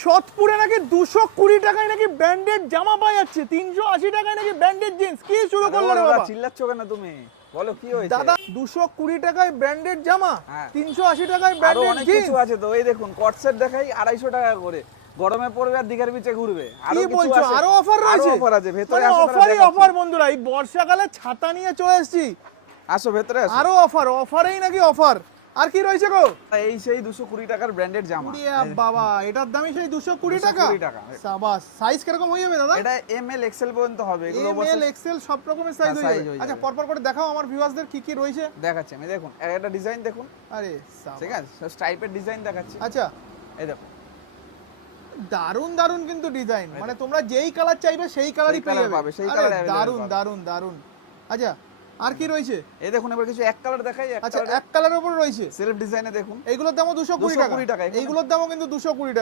সোদপুরে নাকি 220 টাকায় নাকি ব্র্যান্ডেড জামা পাওয়া যাচ্ছে, 380 টাকায় নাকি ব্র্যান্ডেড জিন্স। কি শুরু করলো রে বাবা? চিল্লাচ্ছ কেন তুমি? বলো কি হয়েছে? দাদা 220 টাকায় ব্র্যান্ডেড জামা, হ্যাঁ। 380 টাকায় আরো ব্র্যান্ডেড অনেক জিন্স। কিছু আছে তো, এই দেখুন কট সেট দেখাই 250 টাকা করে, গরমে পড়বে আর দিঘার বিচে ঘুরবে। কি বলছো? আরো অফার রয়েছে? অফার আছে, ভেতরে মানে আসো, অফারই অফার বন্ধুরা। এই বর্ষাকালে ছাতা নিয়ে চলে এসেছি, আসো ভেতরে আসো। আরো অফার, অফারেই নাকি অফার। আর কি রয়েছে গো? এই সেই 220 টাকার ব্র্যান্ডেড জামা। উড়িয়া বাবা, এটার দামই সেই 220 টাকা। 220 টাকা। সাবাস। সাইজ কিরকম হয়ে যাবে দাদা? এটা এমএল এক্সেল পর্যন্ত হবে, এগুলো এম এল এক্সেল সব রকমের সাইজ হ্যাঁ, হয়ে size যাবে। হয়ে আচ্ছা যাবে। পরপর করে দেখাও আমার ভিউয়ার্সদের কি কি রয়েছে। দেখাচ্ছি আমি, দেখুন একটা ডিজাইন দেখুন। আরে সাবাস। ঠিক আছে, স্ট্রাইপের ডিজাইন দেখাচ্ছি। আচ্ছা এই দেখো, দারুন দারুন কিন্তু ডিজাইন, মানে তোমরা যেই কালার চাইবে সেই কালারই সেই পেয়ে colour যাবে। পাবে, সেই আরে colour available দারুন পাবে। দারুন দারুন। আচ্ছা আর কি রয়েছে? এই দেখুন এবার কিছু এক কালার দেখাই। এক আচ্ছা কালার এক কালারের উপর রয়েছে। সেলফ ডিজাইনে দেখুন, এইগুলোর দামও 220 টাকা। 220 টাকা। এইগুলোর দামও কিন্তু 220 টাকা।